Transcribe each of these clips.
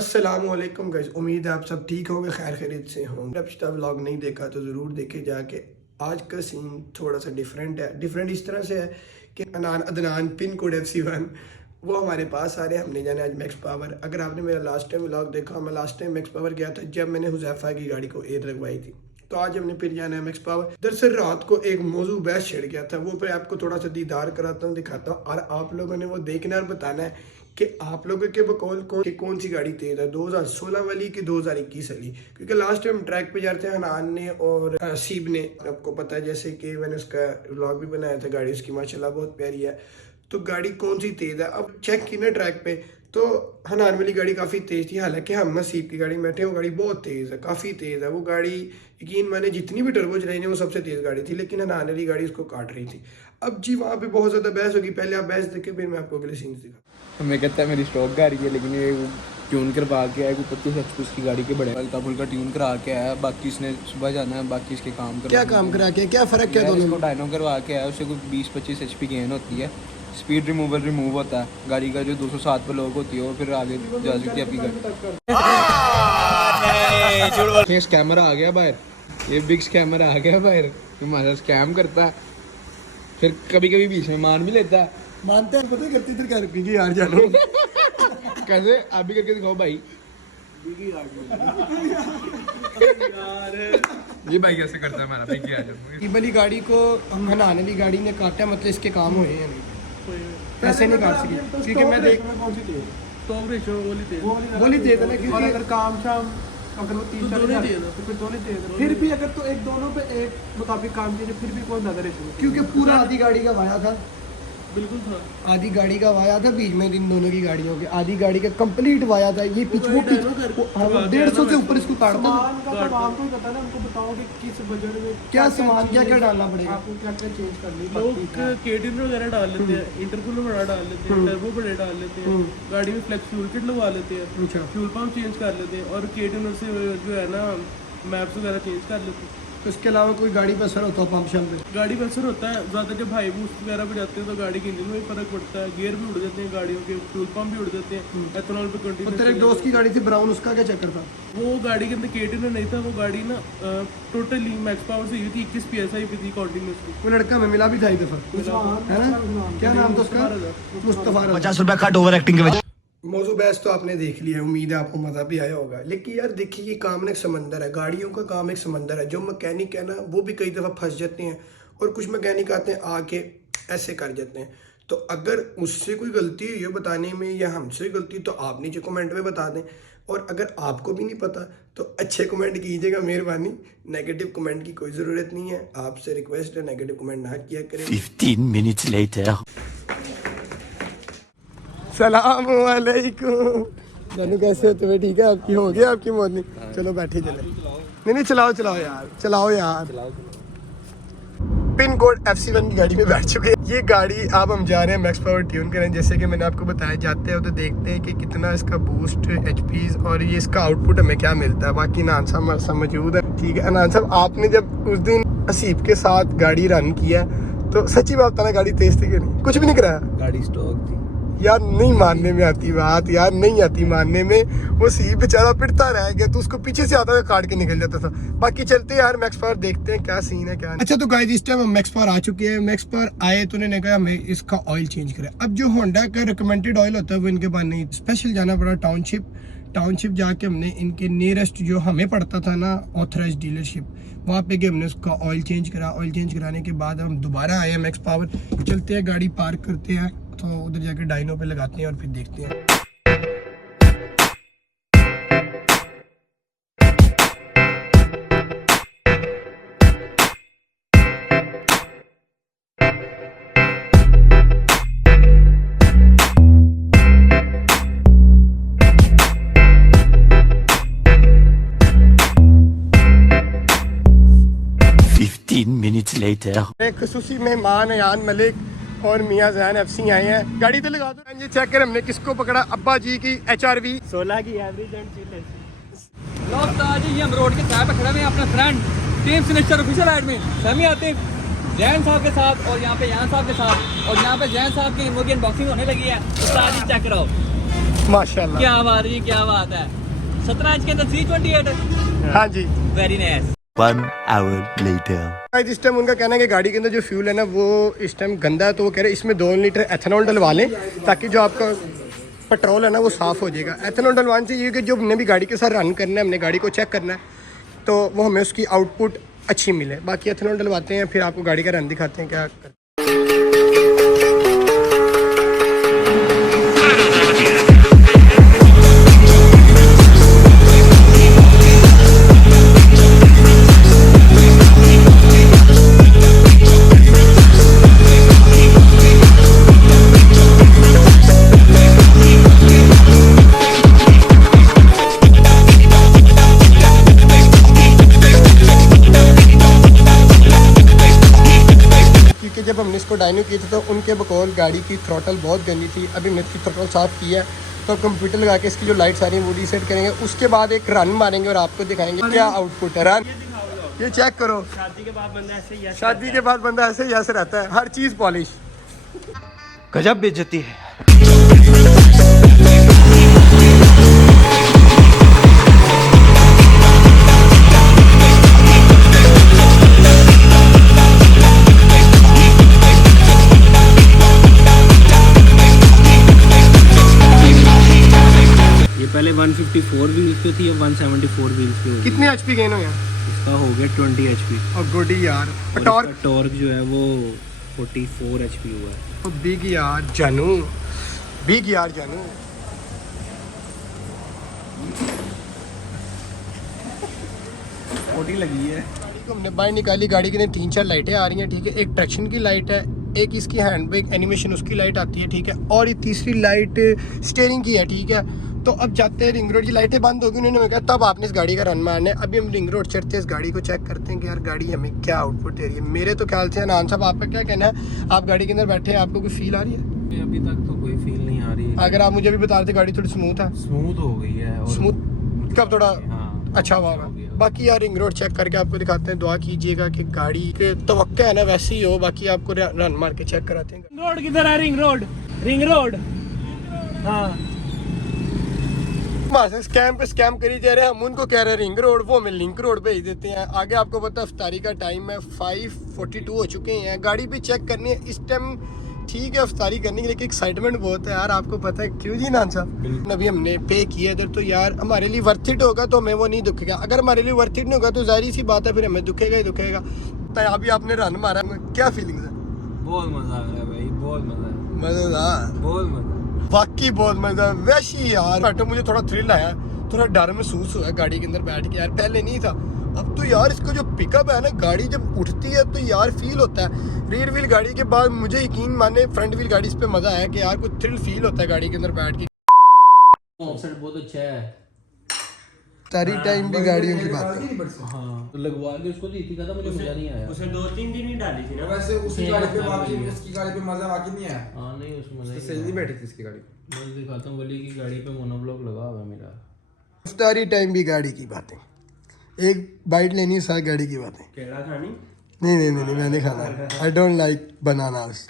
अस्सलामुअलैकुम गाइस, उम्मीद है आप सब ठीक होंगे, खैर खैरियत से होंगे। अब पिछला व्लॉग नहीं देखा तो ज़रूर देखे जाके। आज का सीन थोड़ा सा डिफरेंट है। डिफरेंट इस तरह से है कि अदनान पिन कोड FC1 वो हमारे पास आ रहे हैं। हमने जाना आज मैक्स पावर। अगर आपने मेरा लास्ट टाइम व्लॉग देखा, मैं लास्ट टाइम मैक्स पावर गया था जब मैंने हुज़ैफा की गाड़ी को एयर लगवाई थी। तो आज हमने फिर जाना है मैक्स पावर। दरअसल रात को एक मौजू बहस छिड़ गया था, वो पर आपको थोड़ा सा दीदार कराता हूँ, दिखाता हूँ, और आप लोगों ने वो देखना और बताना है कि आप लोगों के बकौल कौन सी गाड़ी तेज है, 2016 वाली की 2021 वाली। क्योंकि लास्ट टाइम ट्रैक पे जाते हैं हनान ने और सीब ने, आपको पता है, जैसे कि मैंने उसका व्लॉग भी बनाया था। गाड़ी उसकी माशाल्लाह बहुत प्यारी है। तो गाड़ी कौन सी तेज है, अब चेक की ना ट्रैक पे, तो हनान वाली गाड़ी काफ़ी तेज़ थी। हालांकि हम नसीब की गाड़ी में बैठे, वो गाड़ी बहुत तेज़ है, काफ़ी तेज़ है वो गाड़ी। यकीन माने जितनी भी टर्बो चलाई वो सबसे तेज़ गाड़ी थी, लेकिन हनान वाली गाड़ी उसको काट रही थी। अब जी वहाँ पे बहुत ज़्यादा बहस होगी। पहले आप बहस देखें, फिर मैं आपको अगले सीन दिखा। हमें कहता है मेरी स्टॉक गाड़ी है, लेकिन ये ट्यून करवा के आया, 25 HP की गाड़ी के बड़े हल्का फुल्का ट्यून करा के आया। बाकी इसने सुबह जाना है, बाकी इसके काम क्या काम करा के, क्या फ़र्क क्या दोनों को डायनो करवा के आया। उससे कोई 20-25 HP गेन होती है। स्पीड रिमूव होता है गाड़ी का, जो 207 पे लोग होती है वो फिर आगे जा सकती है आपकी गाड़ी। ये स्कैमर आ गया बाहर, ये बिग स्कैमर आ गया बाहर, हमारा स्कैम करता है, फिर कभी कभी बीच में मान भी लेता है। मानते हैं, पता करती इधर क्या रुकेगी यार, जानो कैसे आप भी करके दिखाओ भाई। ये भाई कैसे करता है हमारा बिगी आ जाओ। ये वाली गाड़ी को हम हनाने वाली गाड़ी ने काटा, मतलब इसके काम हुए हैं नहीं, ऐसे नहीं काट सके। क्योंकि मैं देख बोली दे देना, क्योंकि अगर काम शाम अगर वो 3 4 तो फिर दोनों दे देना। फिर भी अगर तो एक दोनों पे एक मुताबिक काम कीजिए, फिर भी कोई ज्यादा रेशो, क्योंकि पूरा आधी गाड़ी का वाया था। बिल्कुल था, आधी गाड़ी का वाया था बीच में इन दोनों की गाड़ियों के, आधी गाड़ी का कंप्लीट वाया था। ये पिच 150 से ऊपर इसको काटता था। आपको पता ना, हमको बताओ कि किस बजट में क्या सामान क्या डालना पड़ेगा, आपको क्या क्या चेंज करनी है। लोग केटिन वगैरह डाल लेते हैं, इंटरकूलर बड़ा डाल लेते हैं, टर्बो बड़े डाल लेते हैं, गाड़ी में फ्लेक्स फ्यूल किट लगवा लेते हैं, फ्यूल पंप चेंज कर लेते हैं, और केटिन से जो है ना मैप्स वगैरह चेंज कर लेते हैं। तो इसके अलावा कोई गाड़ी पर असर होता है पंप शम पे? गाड़ी पर असर होता है ज़्यादा, जब हाई बूस्ट वगैरह पे जाते हैं तो गाड़ी के इंजन में भी फर्क पड़ता है, गियर भी उड़ जाते हैं गाड़ियों के, फ्यूल पंप भी उड़ जाते हैं। एथेनॉल पे कंटिन्यू। तेरे दोस्त की गाड़ी थी ब्राउन, उसका क्या चक्कर था? वो गाड़ी के अंदर केटिन नहीं था, वो गाड़ी ना टोटली मैक्स पावर से हुई थी, 21 PSI पे थी कंटिन्यूसली। वो लड़का में मिला भी था एक दफा, है ना? क्या नाम था उसका? मुस्तफा। 50 रुपया कट ओवर एक्टिंग के वजह। मौजू बहस तो आपने देख लिया, उम्मीद है आपको मज़ा भी आया होगा। लेकिन यार देखिए, ये काम एक समंदर है, गाड़ियों का काम एक समंदर है। जो मैकेनिक है ना, वो भी कई दफ़ा फंस जाते हैं, और कुछ मैकेनिक आते हैं आके ऐसे कर जाते हैं। तो अगर उससे कोई गलती हुई है बताने में, या हमसे गलती, तो आप नीचे कमेंट में बता दें। और अगर आपको भी नहीं पता तो अच्छे कमेंट कीजिएगा, मेहरबानी। नेगेटिव कमेंट की कोई ज़रूरत नहीं है, आपसे रिक्वेस्ट है, नेगेटिव कमेंट ना किया करें। 15 minutes later. सलाम वालेकुम। जानू कैसे हो तुम्हें? ठीक है, आपकी हो गया आपकी मॉर्निंग? चलो बैठे चले। नहीं चलाओ यार। पिन कोड FC1 की गाड़ी में बैठ चुके हैं। ये गाड़ी अब हम जा रहे हैं मैक्स पावर ट्यून करें। जैसे कि मैंने आपको बताया, जाते हो तो देखते हैं कि कितना इसका बूस्ट, HPs और ये इसका आउटपुट हमें क्या मिलता है। बाकी अनान साहब हमारे साथ मौजूद है। ठीक है अनान साहब, आपने जब उस दिन हसीब के साथ गाड़ी रन किया तो सच्ची बात बताना, गाड़ी तेज थी कि नहीं? कुछ भी नहीं कराया? गाड़ी स्टॉक थी यार, नहीं मानने में आती बात, यार नहीं आती मानने में। वो सी बेचारा पिटता रह गया, तो उसको पीछे से आता था, काट के निकल जाता था। बाकी चलते हैं यार मैक्स पावर, देखते हैं क्या सीन है क्या नहीं। अच्छा तो गाइस, इस टाइम हम मैक्स पावर आ चुके हैं। मैक्स पावर आए तो उन्होंने कहा हमें इसका ऑयल चेंज करें। अब जो होंडा का रिकमेंडेड ऑयल होता है वो इनके पास नहीं, स्पेशल जाना पड़ा टाउनशिप जाके हमने इनके नियरेस्ट जो हमें पड़ता था ना ऑथराइज डीलरशिप, वहाँ पे गए, हमने उसका ऑयल चेंज करा। ऑयल चेंज कराने के बाद हम दोबारा आए हैं मैक्स पावर। चलते हैं, गाड़ी पार्क करते हैं, तो उधर जाके डाइनो पे लगाते हैं और फिर देखते हैं। Minutes later. एक खुसूसी मेहमान यान मलिक और मियाँ जैन FC आए हैं। गाड़ी तो लगा दो। ये चेक कर, हमने किसको पकड़ा? अब्बा जी की HRV 16 की एवरेज एंड चिल। लोग आज ये हम रोड के साथ पे खड़े हैं अपने friend team sinister official admin समी आतिफ जैन साहब के साथ, और यहाँ पे यान साहब के साथ, और यहाँ पे जैन साहब की इनकी अनबॉक्सिंग होने लगी है। तो आज चेक कराओ। माशाल्लाह। क्या बात है, क्या बात है। 17 इंच के अंदर 328। हाँ जी। Very nice. 1 hour later. इस टाइम उनका कहना है कि गाड़ी के अंदर जो फ्यूल है ना वो इस टाइम गंदा है, तो वो कह रहे हैं इसमें 2 लीटर एथेनॉल डलवा लें ताकि जो आपका पेट्रोल है ना वो साफ़ हो जाएगा। एथेनॉल डलवाने से ये कि जो हमने भी गाड़ी के साथ रन करना है, हमने गाड़ी को चेक करना है, तो वो हमें उसकी आउटपुट अच्छी मिले। बाकी एथेनॉल डलवाते हैं, फिर आपको गाड़ी का रन दिखाते हैं क्या करते हैं। जब हमने इसको डाइनो की थी तो उनके बकौल गाड़ी की थ्रोटल बहुत गंदी थी। अभी हमने इसकी थ्रोटल साफ़ की है, तो कंप्यूटर लगा के इसकी जो लाइट्स आ रही हैं वो रीसेट करेंगे। उसके बाद एक रन मारेंगे और आपको दिखाएंगे क्या आउटपुट है। रन ये चेक करो। शादी के बाद बंदा ऐसे ही ऐसे रहता है, हर चीज़ पॉलिश। गजब बेइज्जती है। पहले 154 व्हील्स पे थी, अब 174 व्हील्स पे हो गई। कितने HP गेन हुए हैं? इसका हो गया 20 HP। और गुड यार। और टॉर्क इसका टॉर्क जो है वो 44 HP हुआ है। तो बिग यार जानू, बिग यार जानू। छोटी लगी है। गाड़ी को हमने बाहर निकाली, गाड़ी के अंदर 3-4 लाइटें आ रही हैं, ठीक है। एक ट्रैक्शन की लाइट है, एक इसकी हैंड ब्रेक एनिमेशन उसकी लाइट आती है, ठीक है। और ये तीसरी लाइट स्टीयरिंग की है, ठीक है। तो अब जाते हैं रिंग रोड, ये लाइटें बंद होगी, उन्होंने कहा तब आपने इस गाड़ी का रन मारना है। अभी हम रिंग रोड चढ़ते हैं, इस गाड़ी को चेक करते हैं कि यार गाड़ी हमें क्या आउटपुट दे रही है। मेरे तो ख्याल से अनान साहब आपका क्या कहना है, आप गाड़ी के अंदर बैठे हैं, आपको कोई फील आ रही है? अभी तक तो कोई फील नहीं आ रही है। अगर आप मुझे भी बता देते गाड़ी थोड़ी स्मूथ है। स्मूथ हो गई है और स्मूथ कब थोड़ा हाँ, अच्छा हुआ। बाकी यार रिंग रोड चेक करके आपको दिखाते हैं। दुआ कीजिएगा कि गाड़ी के तवक्का है ना वैसे ही हो। बाकी आपको रन मार के चेक कराते हैं। रोड किधर है? Ring road, ring road. हाँ, हमारे स्कैम पे स्कैम करी जा रहे हैं। हम उनको कह रहे हैं रिंग रोड, वो हमें लिंक रोड भेज देते हैं। आगे आपको पता है अफ्तारी का टाइम है, 5:42 हो चुके हैं। गाड़ी भी चेक करनी है इस टाइम, ठीक है अफ्तारी करनी है, लेकिन एक्साइटमेंट बहुत है यार, आपको पता है क्यों जी नान साहब? अभी हमने पे किया इधर, तो यार हमारे लिए वर्थ इट होगा तो हमें वो नहीं दुखेगा। अगर हमारे लिए वर्थ इट नहीं होगा तो जाहिर सी बात है फिर हमें दुखेगा ही दुखेगा। तो अभी आपने रन मारा, क्या फीलिंग्स है? बहुत मजा आ रहा है भाई, बहुत मजा है, मजेदार, बहुत मजा। वाकई बहुत मजा। वैसे यार बैठो, मुझे थोड़ा थ्रिल आया, थोड़ा डर महसूस हुआ गाड़ी के अंदर बैठ के यार, पहले नहीं था। अब तो यार इसका जो पिकअप है ना, गाड़ी जब उठती है तो यार फील होता है। रियर व्हील गाड़ी के बाद मुझे यकीन माने फ्रंट व्हील गाड़ी इस पे मजा आया कि यार कुछ थ्रिल फील होता है गाड़ी के अंदर बैठ के। ऑफसेट बहुत अच्छा है। सारी टाइम भी गाड़ियों की बात है। हाँ, तो लगवा के उसको दी थी, कहता मुझे मजा नहीं आया। उसने 2-3 दिन ही डाली थी ना। वैसे उसकी गाड़ी पे वाकई उसकी गाड़ी पे मजा वाकई नहीं आया। हाँ नहीं, उसमें मजा सही नहीं बैठी थी इसकी गाड़ी। मैं दिखाता हूँ वली की गाड़ी पे मोनोब्लॉक लगा हुआ है मेरा। सारी टाइम भी गाड़ी की बातें, एक बाइट लेनी है, सारी गाड़ी की बातें। केड़ा खानी? नहीं मैं नहीं खाना। I don't like bananas.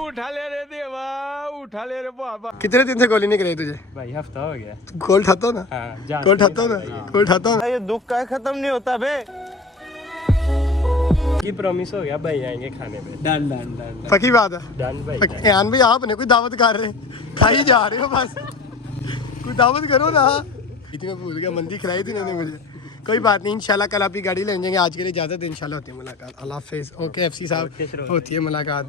उठा ले रे देवा, उठा ले रे बाबा। कितने दिन से गोली नहीं कराई तुझे? भाई हफ्ता हो गया। गोल ठाता हो ना? हाँ, गोल ठाता हो ना? गोल ठाता हो ना? ये दुख का खत्म नहीं होता बे। की प्रॉमिस हो गया भाई आएंगे खाने पे। डन डन डन पक्की बात है। डन भाई। यान भाई आपने कोई दावत कर रहे, खाई जा रहे हो बस, कोई दावत करो ना। इतनी मैं भूल गया, मंदी खिलाई थी इन्होंने मुझे। कोई बात नहीं, इंशाल्लाह कल आपकी गाड़ी ले जाएंगे। आज के लिए इजाजत, इंशाल्लाह होती है मुलाकात। अल्लाह हाफिज़। ओके FC साहब, होती है मुलाकात।